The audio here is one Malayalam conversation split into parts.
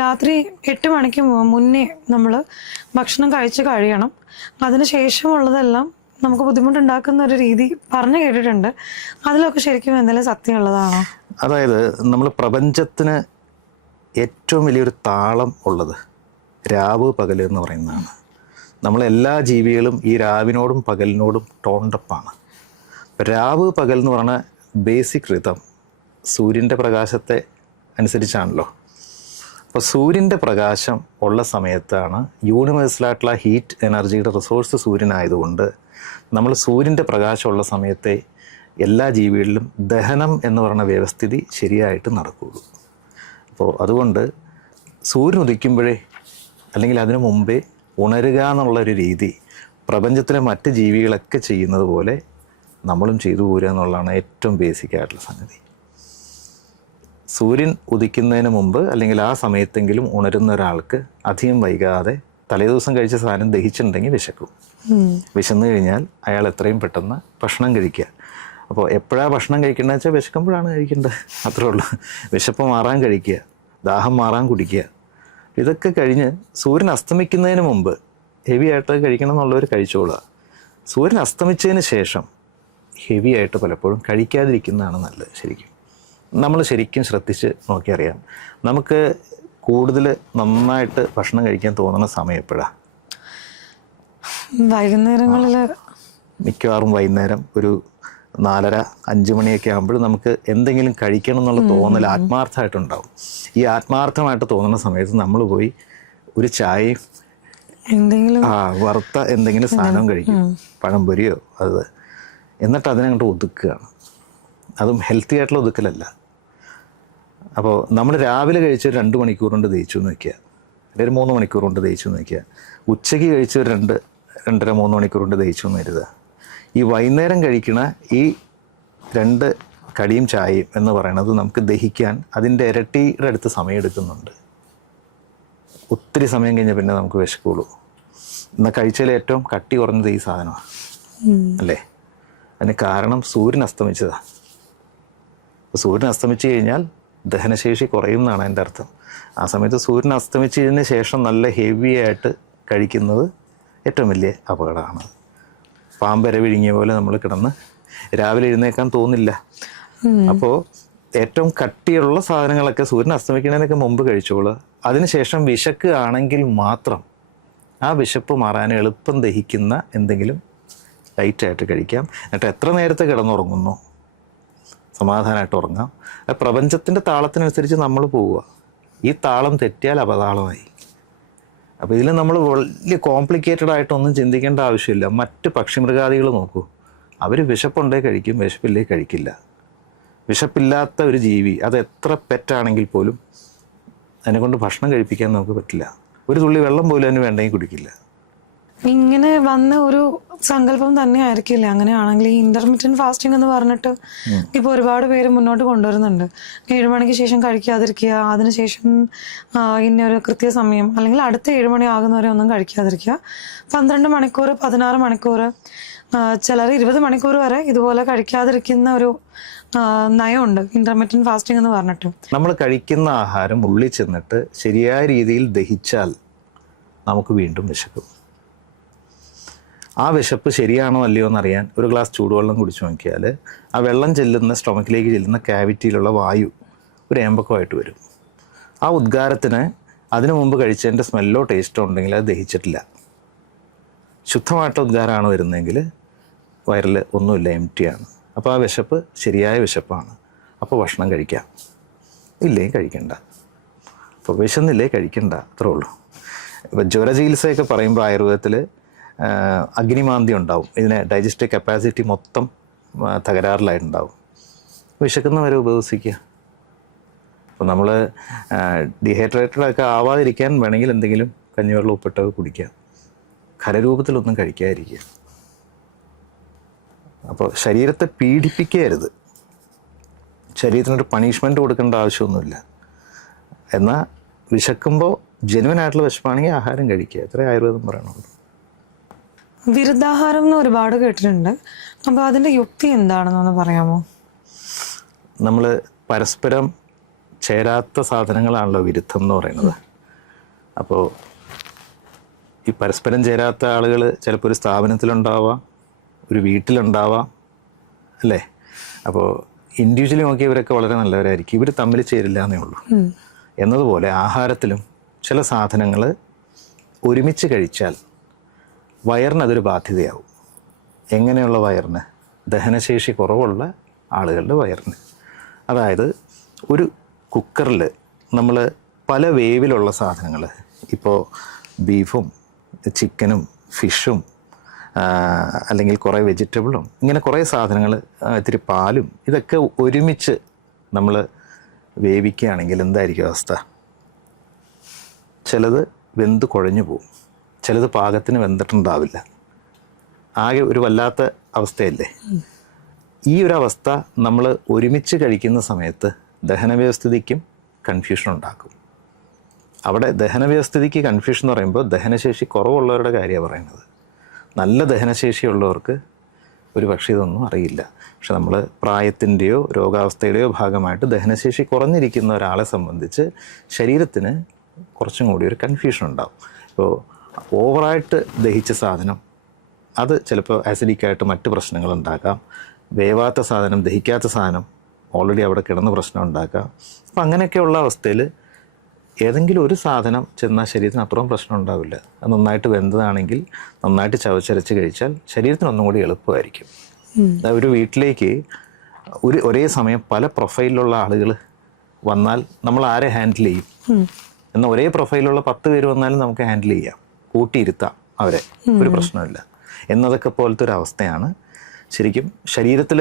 രാത്രി 8 മണിക്ക് മുന്നേ നമ്മൾ ഭക്ഷണം കഴിച്ച് കഴിയണം. അതിനുശേഷമുള്ളതെല്ലാം നമുക്ക് ബുദ്ധിമുട്ടുണ്ടാക്കുന്ന ഒരു രീതി പറഞ്ഞു കേട്ടിട്ടുണ്ട്. അതിലൊക്കെ ശരിക്കും എന്തെങ്കിലും സത്യമുള്ളതാണോ? അതായത് നമ്മൾ പ്രപഞ്ചത്തിന് ഏറ്റവും വലിയൊരു താളം ഉള്ളത് രാവ് പകൽ എന്ന് പറയുന്നതാണ്. നമ്മളെല്ലാ ജീവികളും ഈ രാവിനോടും പകലിനോടും ടോണ്ടപ്പാണ്. രാവ് പകൽ എന്ന് പറയുന്ന ബേസിക് റിതം സൂര്യൻ്റെ പ്രകാശത്തെ അനുസരിച്ചാണല്ലോ. അപ്പോൾ സൂര്യൻ്റെ പ്രകാശം ഉള്ള സമയത്താണ് യൂണിവേഴ്സലായിട്ടുള്ള ഹീറ്റ് എനർജിയുടെ റിസോഴ്സ് സൂര്യനായതുകൊണ്ട് നമ്മൾ സൂര്യൻ്റെ പ്രകാശമുള്ള സമയത്തെ എല്ലാ ജീവികളിലും ദഹനം എന്ന് പറയുന്ന വ്യവസ്ഥിതി ശരിയായിട്ട് നടക്കുകയുള്ളൂ. അപ്പോൾ അതുകൊണ്ട് സൂര്യൻ ഉദിക്കുമ്പോഴേ അല്ലെങ്കിൽ അതിനു മുമ്പേ ഉണരുക എന്നുള്ളൊരു രീതി പ്രപഞ്ചത്തിലെ മറ്റ് ജീവികളൊക്കെ ചെയ്യുന്നത് പോലെ നമ്മളും ചെയ്തു പോരുക എന്നുള്ളതാണ് ഏറ്റവും ബേസിക് ആയിട്ടുള്ള സംഗതി. സൂര്യൻ ഉദിക്കുന്നതിന് മുമ്പ് അല്ലെങ്കിൽ ആ സമയത്തെങ്കിലും ഉണരുന്ന ഒരാൾക്ക് അധികം വൈകാതെ തലേദിവസം കഴിച്ച സാധനം ദഹിച്ചിട്ടുണ്ടെങ്കിൽ വിശക്കും. വിശന്നു കഴിഞ്ഞാൽ അയാൾ എത്രയും പെട്ടെന്ന് ഭക്ഷണം കഴിക്കുക. അപ്പോൾ എപ്പോഴാണ് ഭക്ഷണം കഴിക്കേണ്ടത് വെച്ചാൽ വിശക്കുമ്പോഴാണ് കഴിക്കേണ്ടത്, അത്രേ ഉള്ളൂ. വിശപ്പ് മാറാൻ കഴിക്കുക, ദാഹം മാറാൻ കുടിക്കുക. ഇതൊക്കെ കഴിഞ്ഞ് സൂര്യൻ അസ്തമിക്കുന്നതിന് മുമ്പ് ഹെവി ആയിട്ട് കഴിക്കണം എന്നുള്ളവർ കഴിച്ചോളുക. സൂര്യൻ അസ്തമിച്ചതിന് ശേഷം ഹെവി ആയിട്ട് പലപ്പോഴും കഴിക്കാതിരിക്കുന്നതാണ് നല്ലത്. നമ്മൾ ശരിക്കും ശ്രദ്ധിച്ച് നോക്കിയറിയാം നമുക്ക് കൂടുതൽ നന്നായിട്ട് ഭക്ഷണം കഴിക്കാൻ തോന്നുന്ന സമയം എപ്പോഴാണ്? വൈകുന്നേരങ്ങളിൽ. മിക്കവാറും വൈകുന്നേരം ഒരു 4:30-5 മണിയൊക്കെ ആകുമ്പോൾ നമുക്ക് എന്തെങ്കിലും കഴിക്കണം എന്നുള്ള തോന്നൽ ആത്മാർത്ഥമായിട്ടുണ്ടാവും. ഈ ആത്മാർത്ഥമായിട്ട് തോന്നുന്ന സമയത്ത് നമ്മൾ പോയി ഒരു ചായയും എന്തെങ്കിലും വറുത്ത എന്തെങ്കിലും സാധനം കഴിക്കും, പഴംപൊരിയോ അത്. എന്നിട്ട് അതിനങ്ങോട്ട് ഒതുക്കുകയാണ്. അതും ഹെൽത്തി ആയിട്ടുള്ള ഒതുക്കലല്ല. അപ്പോൾ നമ്മൾ രാവിലെ കഴിച്ച് 2 മണിക്കൂർ കൊണ്ട് ദഹിച്ചു എന്ന് വയ്ക്കുക, അല്ലെങ്കിൽ 3 മണിക്കൂർ കൊണ്ട് ദഹിച്ചു എന്ന് വയ്ക്കുക. ഉച്ചയ്ക്ക് കഴിച്ച് 2-2.5-3 മണിക്കൂർ കൊണ്ട് ദഹിച്ചു എന്ന് കരുതുക. ഈ വൈകുന്നേരം കഴിക്കണ ഈ 2 കടിയും ചായയും എന്ന് പറയുന്നത് നമുക്ക് ദഹിക്കാൻ അതിൻ്റെ ഇരട്ടിയുടെ അടുത്ത് സമയം എടുക്കുന്നുണ്ട്. ഒത്തിരി സമയം കഴിഞ്ഞാൽ പിന്നെ നമുക്ക് വിശക്കുള്ളൂ. എന്നാൽ കഴിച്ചതിൽ ഏറ്റവും കട്ടി കുറഞ്ഞത് ഈ സാധനമാണ് അല്ലേ? അതിന് കാരണം സൂര്യൻ അസ്തമിച്ചതാണ്. സൂര്യൻ അസ്തമിച്ച് കഴിഞ്ഞാൽ ദഹനശേഷി കുറയും എന്നാണ് എൻ്റെ അർത്ഥം. ആ സമയത്ത് സൂര്യൻ അസ്തമിച്ചതിന് ശേഷം നല്ല ഹെവി ആയിട്ട് കഴിക്കുന്നത് ഏറ്റവും വലിയ അപകടമാണ്. പാമ്പര വിഴുങ്ങിയ പോലെ നമ്മൾ കിടന്ന് രാവിലെ എഴുന്നേക്കാൻ തോന്നില്ല. അപ്പോൾ ഏറ്റവും കട്ടിയുള്ള സാധനങ്ങളൊക്കെ സൂര്യൻ അസ്തമിക്കുന്നതിനൊക്കെ മുമ്പ് കഴിച്ചോളൂ. അതിനുശേഷം വിശക്കുകയാണെങ്കിൽ മാത്രം ആ വിശപ്പ് മാറാൻ എളുപ്പം ദഹിക്കുന്ന എന്തെങ്കിലും ലൈറ്റായിട്ട് കഴിക്കാം. എന്നിട്ട് എത്ര നേരത്തെ കിടന്നുറങ്ങുന്നു സമാധാനമായിട്ട് ഉറങ്ങാം. പ്രപഞ്ചത്തിൻ്റെ താളത്തിനനുസരിച്ച് നമ്മൾ പോവുക. ഈ താളം തെറ്റിയാൽ അപതാളമായി. അപ്പോൾ ഇതിൽ നമ്മൾ വലിയ കോംപ്ലിക്കേറ്റഡ് ആയിട്ടൊന്നും ചിന്തിക്കേണ്ട ആവശ്യമില്ല. മറ്റ് പക്ഷിമൃഗാദികൾ നോക്കൂ, അവർ വിശപ്പുണ്ടേ കഴിക്കും, വിശപ്പില്ലേ കഴിക്കില്ല. വിശപ്പില്ലാത്ത ഒരു ജീവി അത് എത്ര പെറ്റാണെങ്കിൽ പോലും അതിനെക്കൊണ്ട് ഭക്ഷണം കഴിപ്പിക്കാൻ നമുക്ക് പറ്റില്ല. ഒരു തുള്ളി വെള്ളം പോലും അതിന് വേണ്ടെങ്കിൽ കുടിക്കില്ല. ഇങ്ങനെ വന്ന ഒരു സങ്കല്പം തന്നെ ആയിരിക്കില്ല. അങ്ങനെയാണെങ്കിൽ ഈ ഇന്റർമീഡിയറ്റ് ഫാസ്റ്റിംഗ് എന്ന് പറഞ്ഞിട്ട് ഇപ്പൊ ഒരുപാട് പേര് മുന്നോട്ട് കൊണ്ടുവരുന്നുണ്ട്. 7 മണിക്ക് ശേഷം കഴിക്കാതിരിക്കുക, അതിനുശേഷം ഇന്നൊരു കൃത്യസമയം അല്ലെങ്കിൽ അടുത്ത 7 മണി ആകുന്നവരെ ഒന്നും കഴിക്കാതിരിക്കുക, 12 മണിക്കൂർ 16 മണിക്കൂർ ചിലർ 20 മണിക്കൂർ വരെ ഇതുപോലെ കഴിക്കാതിരിക്കുന്ന ഒരു നയമുണ്ട് ഇന്റർമീഡിയറ്റ് ഫാസ്റ്റിംഗ് എന്ന് പറഞ്ഞിട്ട്. നമ്മൾ കഴിക്കുന്ന ആഹാരം ഉള്ളിൽ ചെന്നിട്ട് ശരിയായ രീതിയിൽ ദഹിച്ചാൽ നമുക്ക് വീണ്ടും വിശക്കും. ആ വിശപ്പ് ശരിയാണോ അല്ലയോ എന്നറിയാൻ ഒരു ഗ്ലാസ് ചൂടുവെള്ളം കുടിച്ചു നോക്കിയാൽ ആ വെള്ളം ചെല്ലുന്ന സ്റ്റൊമക്കിലേക്ക് ചെല്ലുന്ന ക്യാവിറ്റിയിലുള്ള വായു ഒരു ഏമ്പക്കമായിട്ട് വരും. ആ ഉദ്ഗാരത്തിന് അതിനു മുമ്പ് കഴിച്ചതിൻ്റെ സ്മെല്ലോ ടേസ്റ്റോ ഉണ്ടെങ്കിൽ അത് ദഹിച്ചിട്ടില്ല. ശുദ്ധമായിട്ട് ഉദ്ഗാരമാണ് വരുന്നതെങ്കിൽ വയറിൽ ഒന്നുമില്ല, എംറ്റിയാണ്. അപ്പോൾ ആ വിശപ്പ് ശരിയായ വിശപ്പാണ്. അപ്പോൾ ഭക്ഷണം കഴിക്കാം, ഇല്ലെങ്കിൽ കഴിക്കണ്ട. അപ്പോൾ വിശന്നില്ലേ കഴിക്കണ്ട, അത്രേ ഉള്ളൂ. ഇപ്പോൾ ജ്വരചികിത്സയൊക്കെ പറയുമ്പോൾ ആയുർവേദത്തിൽ അഗ്നിമാന്ദ്യം ഉണ്ടാവും. ഇതിനെ ഡൈജസ്റ്റീവ് കപ്പാസിറ്റി മൊത്തം തകരാറിലായിട്ടുണ്ടാവും. വിശക്കുന്നവരെ ഉപവസിക്കുക. അപ്പോൾ നമ്മൾ ഡീഹൈഡ്രേറ്റഡൊക്കെ ആവാതിരിക്കാൻ വേണമെങ്കിൽ എന്തെങ്കിലും കഞ്ഞിവെള്ളം ഉപ്പിട്ടൊക്കെ കുടിക്കാം. ഖരരൂപത്തിലൊന്നും കഴിക്കാതിരിക്കുക. അപ്പോൾ ശരീരത്തെ പീഡിപ്പിക്കരുത്. ശരീരത്തിനൊരു പണിഷ്മെൻറ്റ് കൊടുക്കേണ്ട ആവശ്യമൊന്നുമില്ല. എന്നാൽ വിശക്കുമ്പോൾ ജെനുവനായിട്ടുള്ള വിശപ്പാണെങ്കിൽ ആഹാരം കഴിക്കുക. അത്രേ ആയുർവേദം പറയണുള്ളൂ. വിരുദ്ധാഹാരം എന്ന് ഒരുപാട് കേട്ടിട്ടുണ്ട്. അപ്പോൾ അതിൻ്റെ യുക്തി എന്താണെന്നൊന്ന് പറയാമോ? നമ്മൾ പരസ്പരം ചേരാത്ത സാധനങ്ങളാണല്ലോ വിരുദ്ധം എന്ന് പറയുന്നത്. അപ്പോൾ ഈ പരസ്പരം ചേരാത്ത ആളുകൾ ചിലപ്പോൾ ഒരു സ്ഥാപനത്തിലുണ്ടാവാം, ഒരു വീട്ടിലുണ്ടാവാം, അല്ലേ? അപ്പോൾ ഇൻഡിവിജ്വലി നോക്കിയവരൊക്കെ വളരെ നല്ലവരായിരിക്കും, ഇവർ തമ്മിൽ ചേരില്ല എന്നേ ഉള്ളൂ. എന്നതുപോലെ ആഹാരത്തിലും ചില സാധനങ്ങൾ ഒരുമിച്ച് കഴിച്ചാൽ വയറിനതൊരു ബാധ്യതയാവും. എങ്ങനെയുള്ള വയറിന്? ദഹനശേഷി കുറവുള്ള ആളുകളുടെ വയറിന്. അതായത് ഒരു കുക്കറിൽ നമ്മൾ പല വേവിലുള്ള സാധനങ്ങൾ, ഇപ്പോൾ ബീഫും ചിക്കനും ഫിഷും അല്ലെങ്കിൽ കുറേ വെജിറ്റബിളും, ഇങ്ങനെ കുറേ സാധനങ്ങൾ, ഇത്തിരി പാലും, ഇതൊക്കെ ഒരുമിച്ച് നമ്മൾ വേവിക്കുകയാണെങ്കിൽ എന്തായിരിക്കും അവസ്ഥ? ചിലത് വെന്ത് കുഴഞ്ഞു പോവും, ചിലത് പാകത്തിന് വെന്തിട്ടുണ്ടാവില്ല. ആകെ ഒരു വല്ലാത്ത അവസ്ഥയല്ലേ? ഈ ഒരു അവസ്ഥ നമ്മൾ ഒരുമിച്ച് കഴിക്കുന്ന സമയത്ത് ദഹനവ്യവസ്ഥിതിക്കും കൺഫ്യൂഷൻ ഉണ്ടാക്കും. അവിടെ ദഹനവ്യവസ്ഥിതിക്ക് കൺഫ്യൂഷൻ എന്ന് പറയുമ്പോൾ ദഹനശേഷി കുറവുള്ളവരുടെ കാര്യമാണ് പറയുന്നത്. നല്ല ദഹനശേഷിയുള്ളവർക്ക് ഒരു പക്ഷേ ഇതൊന്നും അറിയില്ല. പക്ഷെ നമ്മൾ പ്രായത്തിൻ്റെയോ രോഗാവസ്ഥയുടെയോ ഭാഗമായിട്ട് ദഹനശേഷി കുറഞ്ഞിരിക്കുന്ന ഒരാളെ സംബന്ധിച്ച് ശരീരത്തിന് കുറച്ചും കൂടി ഒരു കൺഫ്യൂഷൻ ഉണ്ടാവും. ഇപ്പോൾ ഓവറായിട്ട് ദഹിച്ച സാധനം അത് ചിലപ്പോൾ ആസിഡിക്കായിട്ട് മറ്റ് പ്രശ്നങ്ങൾ ഉണ്ടാക്കാം. വേവാത്ത സാധനം, ദഹിക്കാത്ത സാധനം ഓൾറെഡി അവിടെ കിടന്ന് പ്രശ്നം ഉണ്ടാക്കാം. അപ്പം അങ്ങനെയൊക്കെയുള്ള അവസ്ഥയിൽ ഏതെങ്കിലും ഒരു സാധനം ചെന്നാൽ ശരീരത്തിന് അപ്പുറം പ്രശ്നം ഉണ്ടാവില്ല. അത് നന്നായിട്ട് വെന്തതാണെങ്കിൽ നന്നായിട്ട് ചവച്ചരച്ച് കഴിച്ചാൽ ശരീരത്തിന് ഒന്നും കൂടി എളുപ്പമായിരിക്കും. ഒരു വീട്ടിലേക്ക് ഒരേ സമയം പല പ്രൊഫൈലിലുള്ള ആളുകൾ വന്നാൽ നമ്മൾ ആരെ ഹാൻഡിൽ ചെയ്യും? എന്നാൽ ഒരേ പ്രൊഫൈലുള്ള 10 പേര് വന്നാലും നമുക്ക് ഹാൻഡിൽ ചെയ്യാം, കൂട്ടിയിരുത്താം അവരെ, ഒരു പ്രശ്നമില്ല എന്നതൊക്കെ പോലത്തെ ഒരു അവസ്ഥയാണ് ശരിക്കും ശരീരത്തിൽ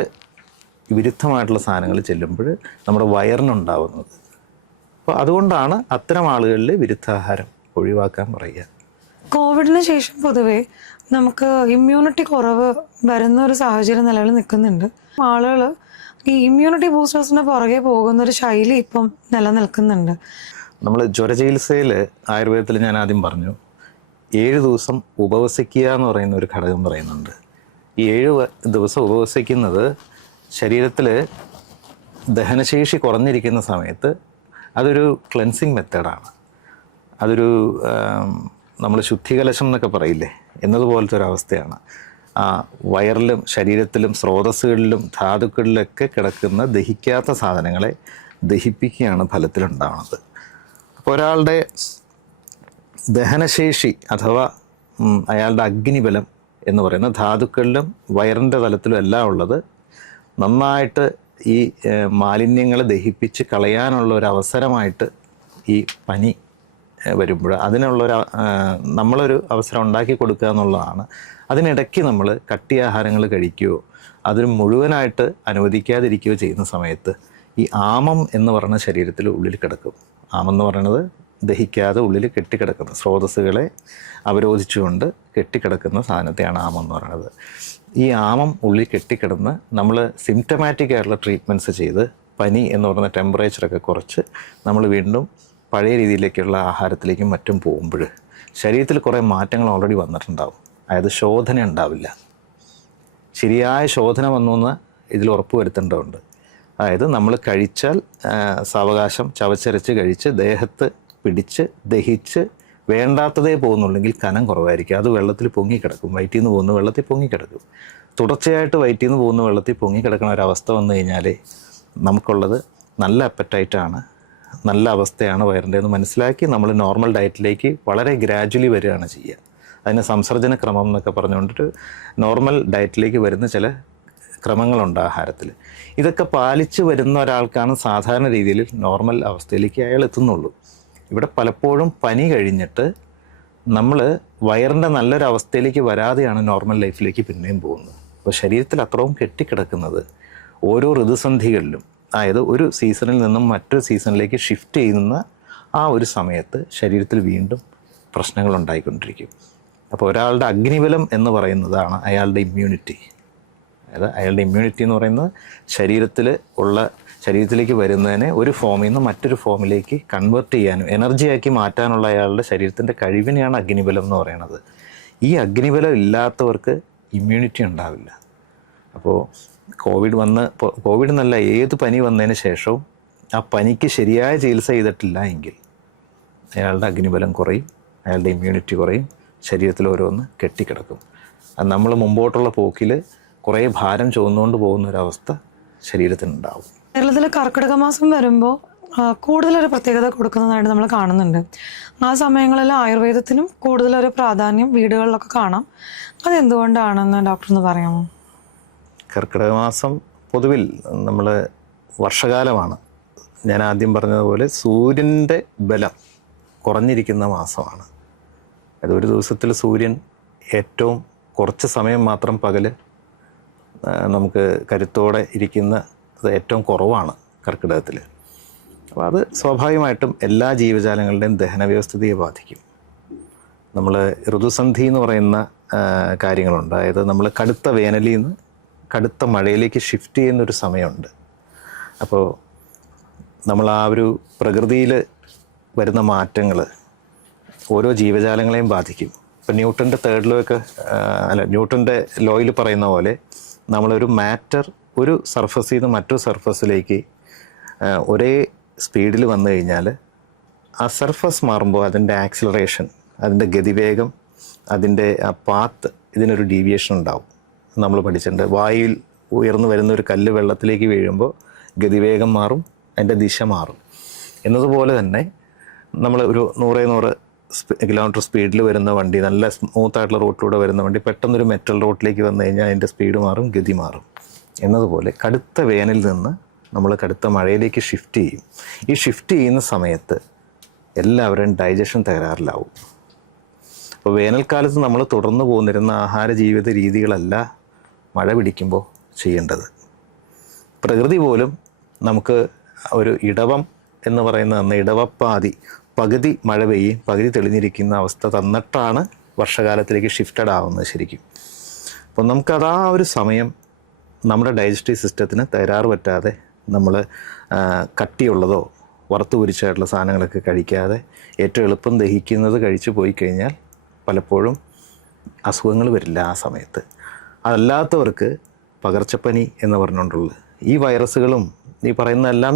വിരുദ്ധമായിട്ടുള്ള സാധനങ്ങൾ ചെല്ലുമ്പോൾ നമ്മുടെ വയറിനുണ്ടാവുന്നത്. അപ്പോൾ അതുകൊണ്ടാണ് അത്തരം ആളുകളിൽ വിരുദ്ധാഹാരം ഒഴിവാക്കാൻ പറയുക. കോവിഡിന് ശേഷം പൊതുവെ നമുക്ക് ഇമ്മ്യൂണിറ്റി കുറവ് വരുന്ന ഒരു സാഹചര്യം നിലവിൽ നിൽക്കുന്നുണ്ട്. ആളുകൾ ഈ ഇമ്മ്യൂണിറ്റി ബൂസ്റ്റേഴ്സിന് പുറകെ പോകുന്ന ഒരു ശൈലി ഇപ്പം നിലനിൽക്കുന്നുണ്ട്. നമ്മൾ ജ്വരചികിത്സയിൽ ആയുർവേദത്തിൽ ഞാൻ ആദ്യം പറഞ്ഞു 7 ദിവസം ഉപവസിക്കുക എന്ന് പറയുന്ന ഒരു ഘടകം പറയുന്നുണ്ട്. ഈ 7 ദിവസം ഉപവസിക്കുന്നത് ശരീരത്തിൽ ദഹനശേഷി കുറഞ്ഞിരിക്കുന്ന സമയത്ത് അതൊരു ക്ലെൻസിങ് മെത്തേഡാണ്. അതൊരു നമ്മൾ ശുദ്ധികലശം എന്നൊക്കെ പറയില്ലേ, എന്നതുപോലത്തെ ഒരവസ്ഥയാണ്. വയറിലും ശരീരത്തിലും സ്രോതസ്സുകളിലും ധാതുക്കളിലൊക്കെ കിടക്കുന്ന ദഹിക്കാത്ത സാധനങ്ങളെ ദഹിപ്പിക്കുകയാണ് ഫലത്തിലുണ്ടാവുന്നത്. അപ്പോൾ ഒരാളുടെ ദഹനശേഷി അഥവാ അയാളുടെ അഗ്നിബലം എന്ന് പറയുന്ന ധാതുക്കളിലും വയറിൻ്റെ തലത്തിലും എല്ലാം ഉള്ളത് നന്നായിട്ട് ഈ മാലിന്യങ്ങളെ ദഹിപ്പിച്ച് കളയാനുള്ള ഒരു അവസരമായിട്ട് ഈ പനി വരുമ്പോൾ അതിനുള്ളൊരു നമ്മളൊരു അവസരം ഉണ്ടാക്കി കൊടുക്കുക എന്നുള്ളതാണ്. അതിനിടയ്ക്ക് നമ്മൾ കട്ടിയാഹാരങ്ങൾ കഴിക്കുകയോ അതിന് മുഴുവനായിട്ട് അനുവദിക്കാതിരിക്കുകയോ ചെയ്യുന്ന സമയത്ത് ഈ ആമം എന്ന് പറയുന്ന ശരീരത്തിൽ ഉള്ളിൽ കിടക്കും. ആമം എന്ന് പറയുന്നത് ദഹിക്കാതെ ഉള്ളിൽ കെട്ടിക്കിടക്കുന്ന സ്രോതസ്സുകളെ അവരോധിച്ചുകൊണ്ട് കെട്ടിക്കിടക്കുന്ന സാധനത്തെയാണ് ആമം എന്ന് പറയുന്നത്. ഈ ആമം ഉള്ളിൽ കെട്ടിക്കിടന്ന് നമ്മൾ സിംറ്റമാറ്റിക് ആയിട്ടുള്ള ട്രീറ്റ്മെൻറ്റ്സ് ചെയ്ത് പനി എന്ന് പറയുന്ന ടെമ്പറേച്ചറൊക്കെ കുറച്ച് നമ്മൾ വീണ്ടും പഴയ രീതിയിലേക്കുള്ള ആഹാരത്തിലേക്കും മറ്റും പോകുമ്പോൾ ശരീരത്തിൽ കുറേ മാറ്റങ്ങൾ ഓൾറെഡി വന്നിട്ടുണ്ടാവും. അതായത് ശോധന ഉണ്ടാവില്ല. ശരിയായ ശോധന വന്നു എന്ന് ഇതിൽ ഉറപ്പ് വരുത്തേണ്ടതുണ്ട്. അതായത് നമ്മൾ കഴിച്ചാൽ സാവകാശം ചവച്ചരച്ച് കഴിച്ച് ദേഹത്ത് പിടിച്ച് ദഹിച്ച് വേണ്ടാത്തതേ പോകുന്നുണ്ടെങ്കിൽ കനം കുറവായിരിക്കും. അത് വെള്ളത്തിൽ പൊങ്ങിക്കിടക്കും. വയറ്റിൽ നിന്ന് പോകുന്ന വെള്ളത്തിൽ പൊങ്ങിക്കിടക്കും. തുടർച്ചയായിട്ട് വയറ്റിൽ നിന്ന് പോകുന്ന വെള്ളത്തിൽ പൊങ്ങിക്കിടക്കുന്ന ഒരവസ്ഥ വന്നു കഴിഞ്ഞാൽ നമുക്കുള്ളത് നല്ല അപ്പറ്റൈറ്റാണ്, നല്ല അവസ്ഥയാണ് വയറിൻ്റെ എന്ന് മനസ്സിലാക്കി നമ്മൾ നോർമൽ ഡയറ്റിലേക്ക് വളരെ ഗ്രാജ്വലി വരികയാണ് ചെയ്യുക. അതിന് സംസർജന ക്രമം എന്നൊക്കെ പറഞ്ഞുകൊണ്ടിട്ട് നോർമൽ ഡയറ്റിലേക്ക് വരുന്ന ചില ക്രമങ്ങളുണ്ട് ആഹാരത്തിൽ. ഇതൊക്കെ പാലിച്ച് വരുന്ന ഒരാൾക്കാണ് സാധാരണ രീതിയിൽ നോർമൽ അവസ്ഥയിലേക്ക് അയാൾ എത്തുന്നുള്ളൂ. ഇവിടെ പലപ്പോഴും പനി കഴിഞ്ഞിട്ട് നമ്മൾ വയറിൻ്റെ നല്ലൊരു അവസ്ഥയിലേക്ക് വരാതെയാണ് നോർമൽ ലൈഫിലേക്ക് പിന്നെയും പോകുന്നത്. അപ്പോൾ ശരീരത്തിൽ അത്രയും കെട്ടിക്കിടക്കുന്നത് ഓരോ ഋതുസന്ധികളിലും, അതായത് ഒരു സീസണിൽ നിന്നും മറ്റൊരു സീസണിലേക്ക് ഷിഫ്റ്റ് ചെയ്യുന്ന ആ ഒരു സമയത്ത് ശരീരത്തിൽ വീണ്ടും പ്രശ്നങ്ങൾ ഉണ്ടായിക്കൊണ്ടിരിക്കും. അപ്പോൾ ഒരാളുടെ അഗ്നിബലം എന്ന് പറയുന്നതാണ് അയാളുടെ ഇമ്മ്യൂണിറ്റി. അതായത് അയാളുടെ ഇമ്മ്യൂണിറ്റി എന്ന് പറയുന്നത് ശരീരത്തിലേക്ക് വരുന്നതിനെ ഒരു ഫോമിൽ നിന്ന് മറ്റൊരു ഫോമിലേക്ക് കൺവേർട്ട് ചെയ്യാനും എനർജിയാക്കി മാറ്റാനുള്ള അയാളുടെ ശരീരത്തിൻ്റെ കഴിവിനെയാണ് അഗ്നിബലം എന്ന് പറയുന്നത്. ഈ അഗ്നിബലം ഇല്ലാത്തവർക്ക് ഇമ്മ്യൂണിറ്റി ഉണ്ടാവില്ല. അപ്പോൾ കോവിഡ് എന്നല്ല ഏത് പനി വന്നതിന് ശേഷവും ആ പനിക്ക് ശരിയായ ചികിത്സ ചെയ്തിട്ടില്ല എങ്കിൽ അയാളുടെ അഗ്നിബലം കുറയും, അയാളുടെ ഇമ്മ്യൂണിറ്റി കുറയും, ശരീരത്തിൽ ഓരോന്ന് കെട്ടിക്കിടക്കും. അത് നമ്മൾ മുമ്പോട്ടുള്ള പോക്കിൽ കുറേ ഭാരം ചുവന്നുകൊണ്ട് പോകുന്നൊരവസ്ഥ ശരീരത്തിനുണ്ടാവും. കേരളത്തിൽ കർക്കിടക മാസം വരുമ്പോൾ കൂടുതലൊരു പ്രത്യേകത കൊടുക്കുന്നതായിട്ട് നമ്മൾ കാണുന്നുണ്ട്. ആ സമയങ്ങളിൽ ആയുർവേദത്തിനും കൂടുതലൊരു പ്രാധാന്യം വീടുകളിലൊക്കെ കാണാം. അതെന്തുകൊണ്ടാണെന്ന് ഡോക്ടർ ഒന്ന് പറയാമോ? കർക്കിടക മാസം പൊതുവിൽ നമ്മൾ വർഷകാലമാണ്. ഞാൻ ആദ്യം പറഞ്ഞതുപോലെ സൂര്യൻ്റെ ബലം കുറഞ്ഞിരിക്കുന്ന മാസമാണ്. അത് ഒരു ദിവസത്തിൽ സൂര്യൻ ഏറ്റവും കുറച്ച് സമയം മാത്രം പകല് നമുക്ക് കരുത്തോടെ ഇരിക്കുന്ന അത് ഏറ്റവും കുറവാണ് കർക്കിടകത്തിൽ. അപ്പോൾ അത് സ്വാഭാവികമായിട്ടും എല്ലാ ജീവജാലങ്ങളുടെയും ദഹന വ്യവസ്ഥിതിയെ ബാധിക്കും. നമ്മൾ ഋതുസന്ധി എന്ന് പറയുന്ന കാര്യങ്ങളുണ്ട്. അതായത് നമ്മൾ കടുത്ത വേനലിൽ നിന്ന് കടുത്ത മഴയിലേക്ക് ഷിഫ്റ്റ് ചെയ്യുന്നൊരു സമയമുണ്ട്. അപ്പോൾ നമ്മൾ ആ ഒരു പ്രകൃതിയിൽ വരുന്ന മാറ്റങ്ങൾ ഓരോ ജീവജാലങ്ങളെയും ബാധിക്കും. ഇപ്പം ന്യൂട്ടൻ്റെ തേർഡ് ലോ ഒക്കെ ന്യൂട്ടൻ്റെ ലോയിൽ പറയുന്ന പോലെ നമ്മളൊരു മാറ്റർ ഒരു സർഫസിൽ നിന്ന് മറ്റൊരു സർഫസിലേക്ക് ഒരേ സ്പീഡിൽ വന്നു കഴിഞ്ഞാൽ ആ സർഫസ് മാറുമ്പോൾ അതിൻ്റെ ആക്സിലറേഷൻ, അതിൻ്റെ ഗതിവേഗം, അതിൻ്റെ ആ പാത്ത്, ഇതിനൊരു ഡീവിയേഷൻ ഉണ്ടാവും. നമ്മൾ പഠിച്ചിട്ടുണ്ട്. വായുവിൽ ഉയർന്നു വരുന്ന ഒരു കല്ല് വെള്ളത്തിലേക്ക് വീഴുമ്പോൾ ഗതിവേഗം മാറും, അതിൻ്റെ ദിശ മാറും. എന്നതുപോലെ തന്നെ നമ്മൾ ഒരു 100 കിലോമീറ്റർ സ്പീഡിൽ വരുന്ന വണ്ടി, നല്ല സ്മൂത്തായിട്ടുള്ള റോട്ടിലൂടെ വരുന്ന വണ്ടി പെട്ടെന്നൊരു മെറ്റൽ റോട്ടിലേക്ക് വന്നു കഴിഞ്ഞാൽ അതിൻ്റെ സ്പീഡ് മാറും, ഗതി മാറും. എന്നതുപോലെ കടുത്ത വേനലിൽ നിന്ന് നമ്മൾ കടുത്ത മഴയിലേക്ക് ഷിഫ്റ്റ് ചെയ്യും. ഈ ഷിഫ്റ്റ് ചെയ്യുന്ന സമയത്ത് എല്ലാവരുടെയും ഡൈജഷൻ തകരാറിലാവും. അപ്പോൾ വേനൽക്കാലത്ത് നമ്മൾ തുടർന്ന് പോന്നിരുന്ന ആഹാര ജീവിത രീതികളല്ല മഴ പിടിക്കുമ്പോൾ ചെയ്യേണ്ടത്. പ്രകൃതി പോലും നമുക്ക് ഒരു ഇടവം എന്ന് പറയുന്ന ഇടവപ്പാതി, പകുതി മഴ പെയ്യും പകുതി തെളിഞ്ഞിരിക്കുന്ന അവസ്ഥ തന്നിട്ടാണ് വർഷകാലത്തിലേക്ക് ഷിഫ്റ്റഡ് ആവുന്നത് ശരിക്കും. അപ്പോൾ നമുക്കത് ആ ഒരു സമയം നമ്മുടെ ഡൈജസ്റ്റീവ് സിസ്റ്റത്തിന് തകരാറ് പറ്റാതെ നമ്മൾ കട്ടിയുള്ളതോ വറുത്ത് പൊരിച്ചായിട്ടുള്ള സാധനങ്ങളൊക്കെ കഴിക്കാതെ ഏറ്റവും എളുപ്പം ദഹിക്കുന്നത് കഴിച്ചു പോയി കഴിഞ്ഞാൽ പലപ്പോഴും അസുഖങ്ങൾ വരില്ല ആ സമയത്ത്. അതല്ലാത്തവർക്ക് പകർച്ചപ്പനി എന്ന് പറഞ്ഞുകൊണ്ടുള്ളത് ഈ വൈറസുകളും ഈ പറയുന്ന എല്ലാം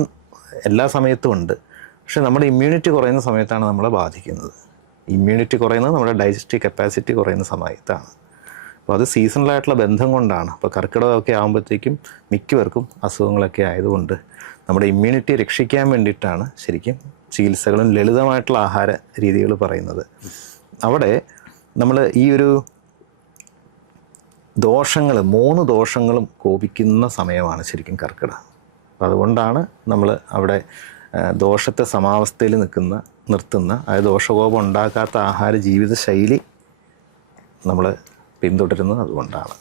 എല്ലാ സമയത്തും ഉണ്ട്. പക്ഷെ നമ്മുടെ ഇമ്മ്യൂണിറ്റി കുറയുന്ന സമയത്താണ് നമ്മളെ ബാധിക്കുന്നത്. ഇമ്മ്യൂണിറ്റി കുറയുന്നത് നമ്മുടെ ഡൈജസ്റ്റീവ് കപ്പാസിറ്റി കുറയുന്ന സമയത്താണ്. അപ്പോൾ അത് സീസണലായിട്ടുള്ള ബന്ധം കൊണ്ടാണ്. അപ്പോൾ കർക്കിടകമൊക്കെ ആകുമ്പോഴത്തേക്കും മിക്കവർക്കും അസുഖങ്ങളൊക്കെ ആയതുകൊണ്ട് നമ്മുടെ ഇമ്മ്യൂണിറ്റി രക്ഷിക്കാൻ വേണ്ടിയിട്ടാണ് ശരിക്കും ചികിത്സകളും ലളിതമായിട്ടുള്ള ആഹാര രീതികൾ പറയുന്നത്. അവിടെ നമ്മൾ ഈ ഒരു ദോഷങ്ങൾ 3 ദോഷങ്ങളും കോപിക്കുന്ന സമയമാണ് ശരിക്കും കർക്കിടകം. അപ്പോൾ അതുകൊണ്ടാണ് നമ്മൾ അവിടെ ദോഷത്തെ സമാവസ്ഥയിൽ നിർത്തുന്ന അതായത് ദോഷകോപം ഉണ്ടാക്കാത്ത ആഹാര ജീവിത ശൈലി നമ്മൾ പിന്തുടരുന്നത് അതുകൊണ്ടാണ്.